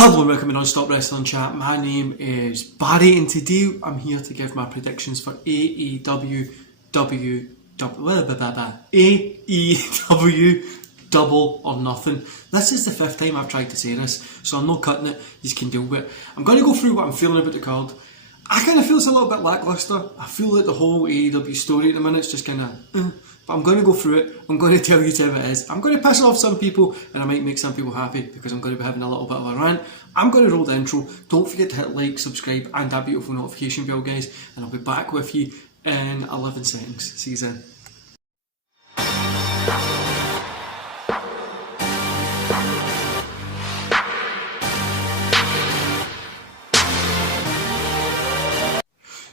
Hello and welcome to Non-Stop Wrestling Chat. My name is Barry and today I'm here to give my predictions for AEW Double or Nothing. This is the fifth time I've tried to say this, so I'm not cutting it, you can deal with it. I'm going to go through what I'm feeling about the card. I kind of feel it's a little bit lacklustre. I feel like the whole AEW story at the minute is just kind of but I'm going to go through it. I'm going to tell you how it is. I'm going to piss off some people and I might make some people happy because I'm going to be having a little bit of a rant. I'm going to roll the intro. Don't forget to hit like, subscribe and that beautiful notification bell, guys, and I'll be back with you in 11 seconds. See you then.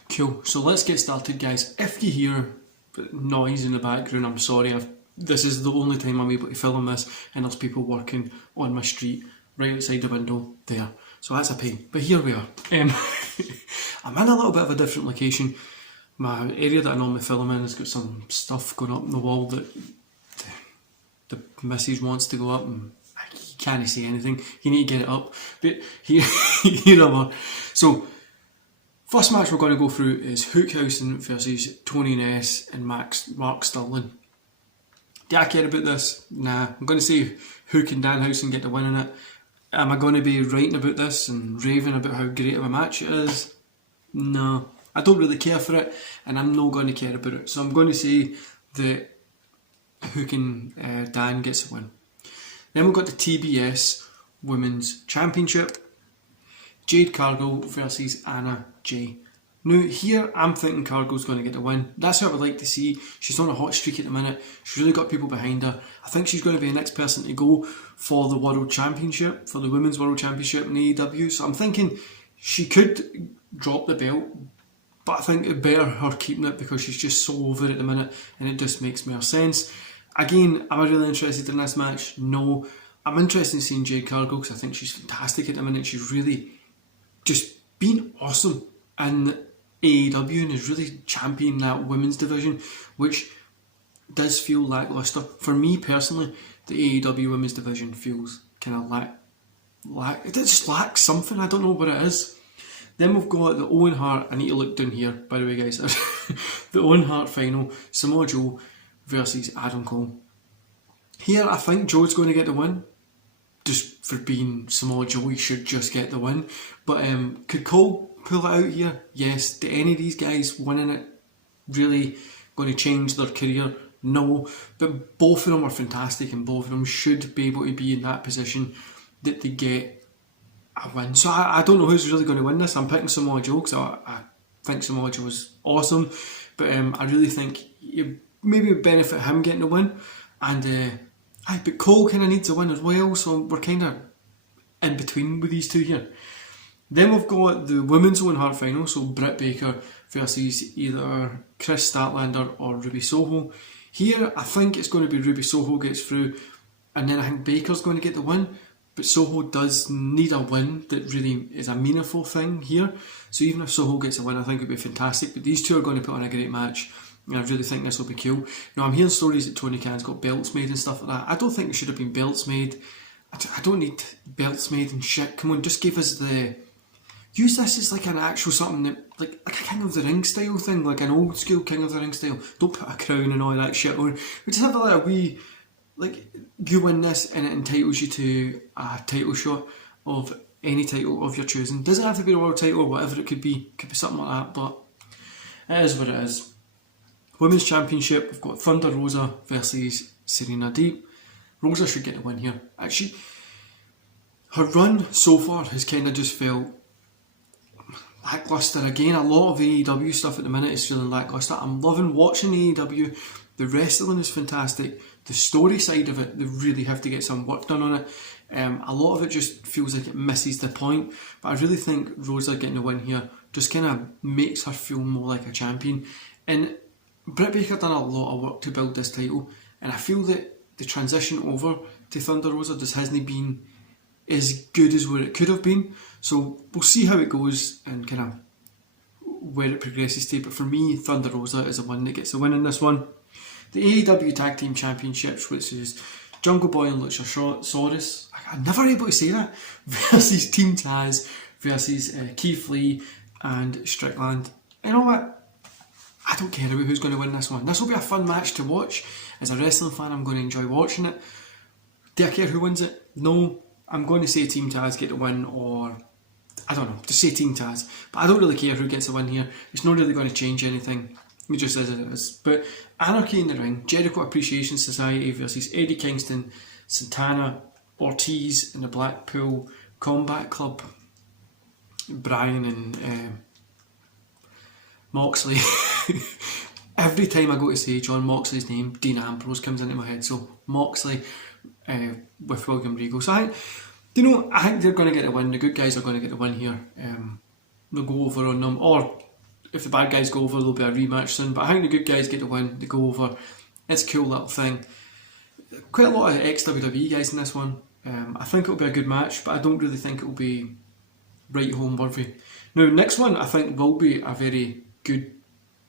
Cool, so let's get started, guys. If you hear noise in the background, I'm sorry. This is the only time I'm able to film this and there's people working on my street right outside the window there, so that's a pain, but here we are. I'm in a little bit of a different location. My area that I normally film in has got some stuff going up on the wall that the missus wants to go up and you can't see anything, you need to get it up, but here we are. So first match we're going to go through is Hookhausen versus Tony Ness and Mark Sterling. Do I care about this? Nah. I'm going to say Hook and Danhausen get the win in it. Am I going to be writing about this and raving about how great of a match it is? No. I don't really care for it and I'm not going to care about it. So I'm going to say that Hook and Dan gets the win. Then we've got the TBS Women's Championship. Jade Cargill versus Anna Jay. Now here I'm thinking Cargill's going to get the win. That's what I would like to see. She's on a hot streak at the minute. She's really got people behind her. I think she's going to be the next person to go for the World Championship, for the Women's World Championship in AEW. So I'm thinking she could drop the belt, but I think it's better her keeping it because she's just so over at the minute and it just makes more sense. Again, am I really interested in this match? No. I'm interested in seeing Jade Cargill because I think she's fantastic at the minute. She's really just been awesome in AEW and is really championing that women's division, which does feel lacklustre. For me personally, the AEW women's division feels kind of it just lacks something. I don't know what it is. Then we've got the Owen Heart. I need to look down here, by the way, guys. The Owen Heart final, Samoa Joe versus Adam Cole. Here, I think Joe's going to get the win. Just for being Samoa Joe, he should just get the win. But could Cole pull it out here? Yes. Do any of these guys winning it really going to change their career? No. But both of them are fantastic and both of them should be able to be in that position that they get a win. So I don't know who's really going to win this. I'm picking Samoa Joe because I think Samoa Joe is awesome. But I really think it maybe would benefit him getting the win. And but Cole kind of needs a win as well, so we're kind of in between with these two here. Then we've got the Women's Owen Hart final, so Britt Baker versus either Chris Statlander or Ruby Soho. Here, I think it's going to be Ruby Soho gets through, and then I think Baker's going to get the win, but Soho does need a win that really is a meaningful thing here. So even if Soho gets a win, I think it would be fantastic, but these two are going to put on a great match. I really think this will be cool. Now I'm hearing stories that Tony Khan's got belts made and stuff like that. I don't think there should have been belts made. I don't need belts made and shit. Come on, just give us use this as like an actual something that, like a King of the Ring style thing, like an old school King of the Ring style. Don't put a crown and all that shit on. We just have like a wee, like you win this and it entitles you to a title shot of any title of your choosing. Doesn't have to be a world title or whatever it could be. Could be something like that, but it is what it is. Women's Championship, we've got Thunder Rosa versus Serena Deeb. Rosa should get the win here. Actually, her run so far has kind of just felt lacklustre again. A lot of AEW stuff at the minute is feeling lacklustre. I'm loving watching AEW. The wrestling is fantastic. The story side of it, they really have to get some work done on it. A lot of it just feels like it misses the point. But I really think Rosa getting the win here just kind of makes her feel more like a champion. And Britt Baker done a lot of work to build this title, and I feel that the transition over to Thunder Rosa just hasn't been as good as where it could have been. So we'll see how it goes and kind of where it progresses to. But for me, Thunder Rosa is the one that gets the win in this one. The AEW Tag Team Championships, which is Jungle Boy and Luchasaurus, I'm never able to say that, versus Team Taz versus Keith Lee and Strickland. You know what? I don't care about who's going to win this one. This will be a fun match to watch. As a wrestling fan, I'm going to enjoy watching it. Do I care who wins it? No. I'm going to say Team Taz get the win, or I don't know, just say Team Taz. But I don't really care who gets the win here. It's not really going to change anything. It just is as it is. But Anarchy in the Ring, Jericho Appreciation Society versus Eddie Kingston, Santana, Ortiz in the Blackpool Combat Club. Brian and Moxley. Every time I go to say John Moxley's name, Dean Ambrose comes into my head. So Moxley with William Regal. So I think they're going to get the win. The good guys are going to get the win here. They'll go over on them, or if the bad guys go over, there'll be a rematch soon. But I think the good guys get the win. They go over. It's a cool little thing. Quite a lot of ex-WWE guys in this one. I think it'll be a good match, but I don't really think it'll be right home worthy. Now, next one I think will be a very good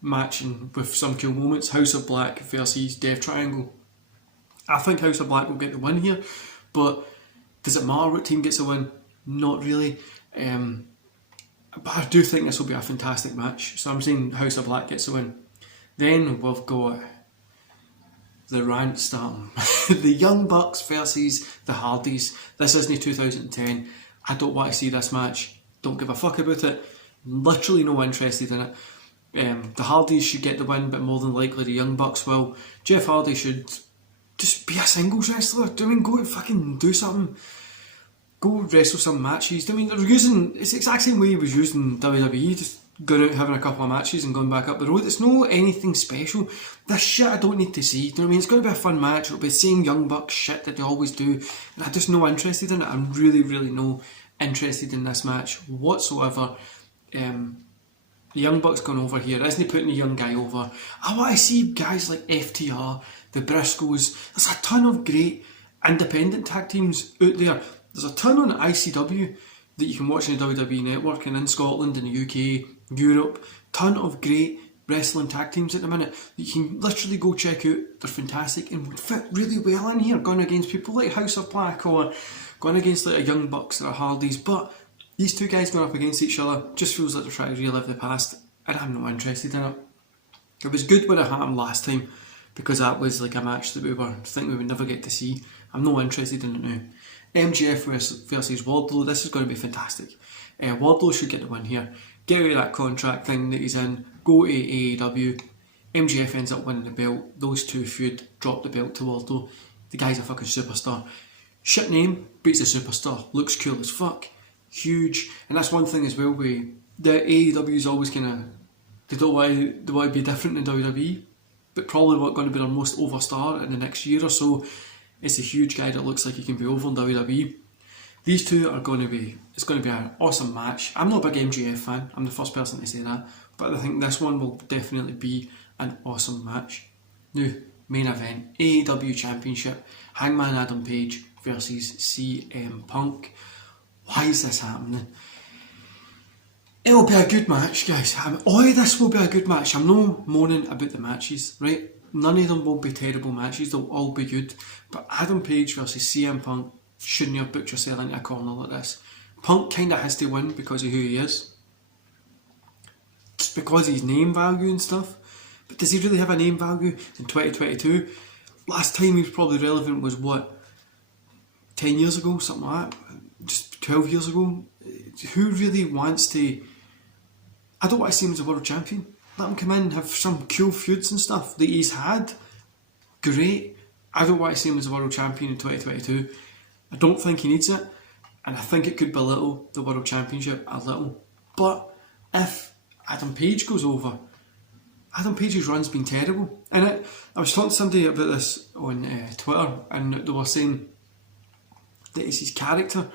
match and with some cool moments. House of Black versus Death Triangle. I think House of Black will get the win here, but does it matter what team gets the win? Not really. But I do think this will be a fantastic match. So I'm saying House of Black gets the win. Then we've got the rant starting. The Young Bucks versus the Hardys. This isn't 2010. I don't want to see this match. Don't give a fuck about it. Literally no interested in it. The Hardys should get the win, but more than likely the Young Bucks will. Jeff Hardy should just be a singles wrestler. Go and fucking do something. Go wrestle some matches. They're using, it's the exact same way he was using WWE, just going out having a couple of matches and going back up the road. It's no anything special. This shit I don't need to see. It's going to be a fun match. It'll be the same Young Bucks shit that they always do, and I'm just no interested in it. I'm really, really no interested in this match whatsoever. The Young Bucks gone over here. Isn't he putting the young guy over? I want to see guys like FTR, the Briscoes. There's a ton of great independent tag teams out there. There's a ton on ICW that you can watch on the WWE network, and in Scotland, in the UK, Europe. Ton of great wrestling tag teams at the minute that you can literally go check out. They're fantastic and would fit really well in here, going against people like House of Black or going against like a Young Bucks or a Hardys. But these two guys going up against each other just feels like they're trying to relive the past, and I'm not interested in it. It was good when it happened last time, because that was like a match that we would never get to see. I'm not interested in it now. MJF versus Wardlow, this is going to be fantastic. Wardlow should get the win here. Get out of that contract thing that he's in, go to AEW. MJF ends up winning the belt. Those two feud, drop the belt to Wardlow. The guy's a fucking superstar. Shit name, but he's a superstar. Looks cool as fuck. Huge. And that's one thing as well, the AEW is always kind of, they want to be different than WWE, but probably not going to be their most over star in the next year or so. It's a huge guy that looks like he can be over in WWE. These two are going to be, it's going to be an awesome match. I'm not a big MJF fan, I'm the first person to say that, but I think this one will definitely be an awesome match. Now, main event, AEW Championship, Hangman Adam Page versus CM Punk. Why is this happening? It'll be a good match, guys. This will be a good match. I'm not moaning about the matches, right? None of them will be terrible matches, they'll all be good. But Adam Page versus CM Punk shouldn't have put yourself into a corner like this. Punk kind of has to win because of who he is. Just because of his name value and stuff. But does he really have a name value in 2022? Last time he was probably relevant was what? 10 years ago? Something like that? Just 12 years ago? Who really wants to... I don't want to see him as a world champion. Let him come in and have some cool feuds and stuff that he's had. Great. I don't want to see him as a world champion in 2022. I don't think he needs it. And I think it could belittle the world championship a little. But if Adam Page goes over, Adam Page's run's been terrible. And I was talking to somebody about this on Twitter, and they were saying that it's his character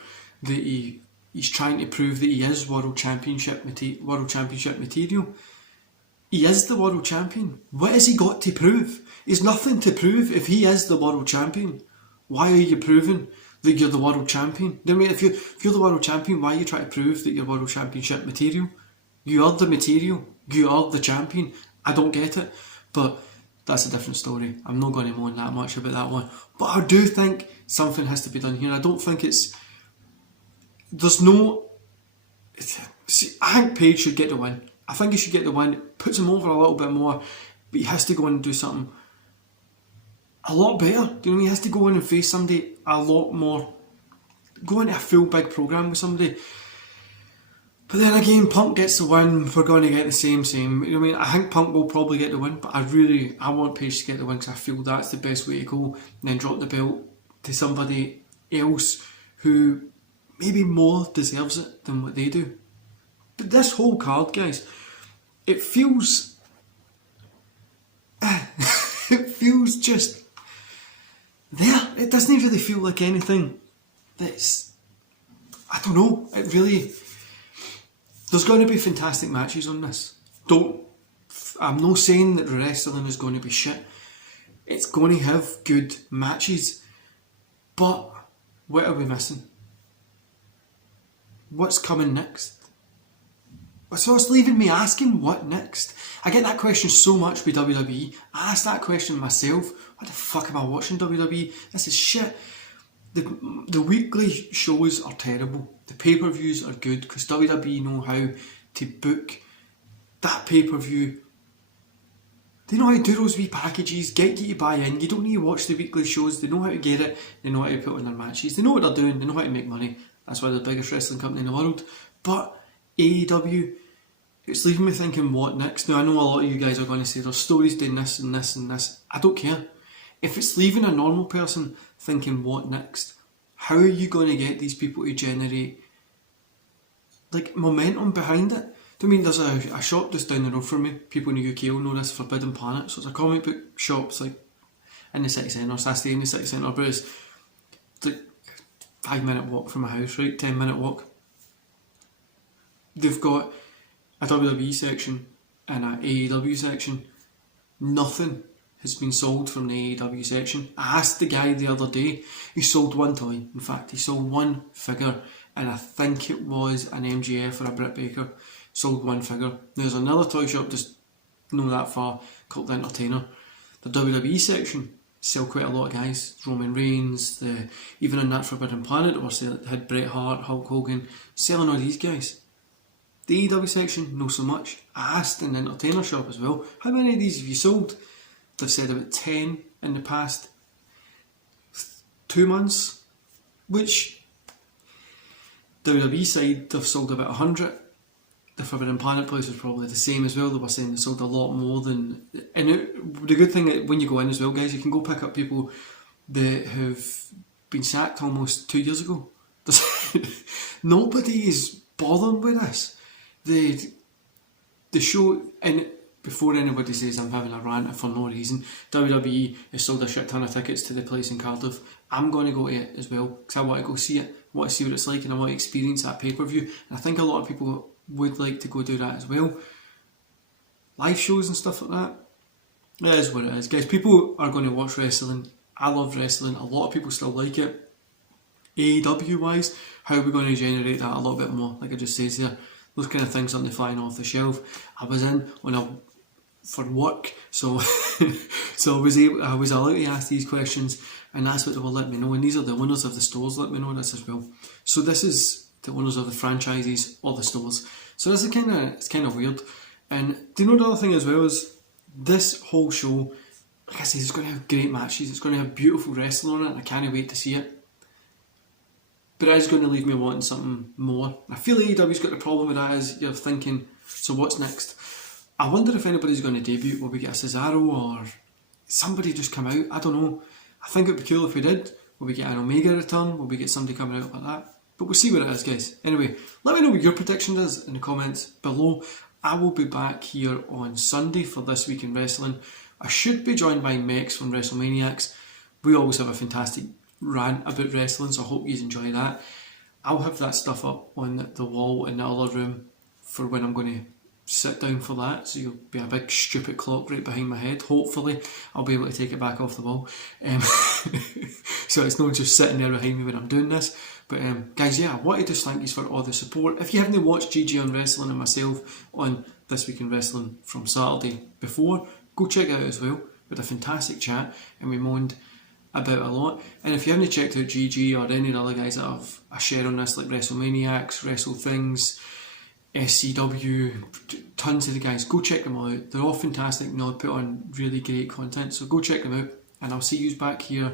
that he's trying to prove that he is world championship material. He is the world champion. What has he got to prove? He's nothing to prove if he is the world champion. Why are you proving that you're the world champion? I mean, if you're the world champion, why are you trying to prove that you're world championship material? You are the material. You are the champion. I don't get it. But That's a different story. I'm not going to moan that much about that one. But I do think something has to be done here. I don't think it's... There's no... See, I think Page should get the win. I think he should get the win. It puts him over a little bit more, but he has to go in and do something a lot better. Do you know what I mean? He has to go in and face somebody a lot more. Go into a full big programme with somebody. But then again, Punk gets the win. We're going to get the same. You know what I mean? I think Punk will probably get the win, but I want Page to get the win because I feel that's the best way to go. And then drop the belt to somebody else who maybe more deserves it than what they do. But this whole card, guys, it feels... it feels just... there. It doesn't really feel like anything that's... I don't know. It really... There's going to be fantastic matches on this. I'm not saying that the wrestling is going to be shit. It's going to have good matches. But what are we missing? What's coming next? So it's leaving me asking, what next? I get that question so much with WWE. I ask that question myself. What the fuck am I watching WWE? This is shit. The weekly shows are terrible. The pay-per-views are good because WWE know how to book that pay-per-view. They know how to do those wee packages, get you to buy in. You don't need to watch the weekly shows. They know how to get it. They know how to put on their matches. They know what they're doing. They know how to make money. That's why they're the biggest wrestling company in the world. But AEW, it's leaving me thinking, what next? Now, I know a lot of you guys are going to say there's stories doing this and this and this. I don't care. If it's leaving a normal person thinking, what next? How are you going to get these people to generate like momentum behind it? I mean, there's a shop just down the road from me. People in the UK will know this, Forbidden Planet. So it's a comic book shop. It's like in the city centre. So I stay in the city centre, but it's like 5-minute walk from my house, right? 10-minute walk. They've got a WWE section and an AEW section. Nothing has been sold from the AEW section. I asked the guy the other day. He sold one toy. In fact, he sold one figure, and I think it was an MJF or a Britt Baker. Sold one figure. There's another toy shop just not that far called The Entertainer. The WWE section sell quite a lot of guys. Roman Reigns, even in that Forbidden Planet, they had Bret Hart, Hulk Hogan, selling all these guys. The AEW section, not so much. I asked in the Entertainer shop as well, how many of these have you sold? They've said about 10 in the past 2 months, which WWE side, they've sold about 100. The Forbidden Planet place was probably the same as well. They were saying they sold a lot more than... And the good thing that when you go in as well, guys, you can go pick up people that have been sacked almost 2 years ago. Nobody is bothering with this. The show... And before anybody says I'm having a rant for no reason, WWE has sold a shit ton of tickets to the place in Cardiff. I'm going to go to it as well because I want to go see it. I want to see what it's like and I want to experience that pay-per-view. And I think a lot of people would like to go do that as well. Live shows and stuff like that. It is what it is, guys. People are going to watch wrestling. I love wrestling. A lot of people still like it. AEW wise, how are we going to generate that a little bit more? Like I just says there, those kind of things aren't flying off the shelf. I was in for work, so so I was allowed to ask these questions, and that's what they will let me know. And these are the owners of the stores let me know this as well. So this is the owners of the franchises or the stores. So this is it's kind of weird. And do you know the other thing as well is this whole show, like I said, it's going to have great matches. It's going to have beautiful wrestling on it, and I can't wait to see it. But it is going to leave me wanting something more. I feel AEW's got the problem with that is you're thinking, so what's next? I wonder if anybody's going to debut. Will we get a Cesaro or somebody just come out? I don't know. I think it would be cool if we did. Will we get an Omega return? Will we get somebody coming out like that? But we'll see what it is, guys. Anyway, let me know what your prediction is in the comments below. I will be back here on Sunday for This Week in Wrestling. I should be joined by Mex from WrestleManiacs. We always have a fantastic rant about wrestling, so I hope you enjoy that. I'll have that stuff up on the wall in the other room for when I'm going to sit down for that, so you'll be a big stupid clock right behind my head. Hopefully I'll be able to take it back off the wall, so it's not just sitting there behind me when I'm doing this. But guys, yeah, I want to just thank you for all the support. If you haven't watched GG on Wrestling and myself on This Week in Wrestling from Saturday before, go check it out as well. We had a fantastic chat and we moaned about a lot. And if you haven't checked out GG or any of the other guys that have a share on this, like WrestleManiacs, Wrestle Things, SCW, tons of the guys, go check them all out. They're all fantastic and they'll put on really great content, so go check them out. And I'll see you back here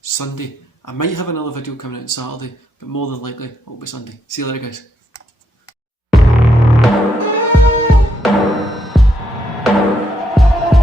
Sunday. I might have another video coming out Saturday, but more than likely it'll be Sunday. See you later, guys.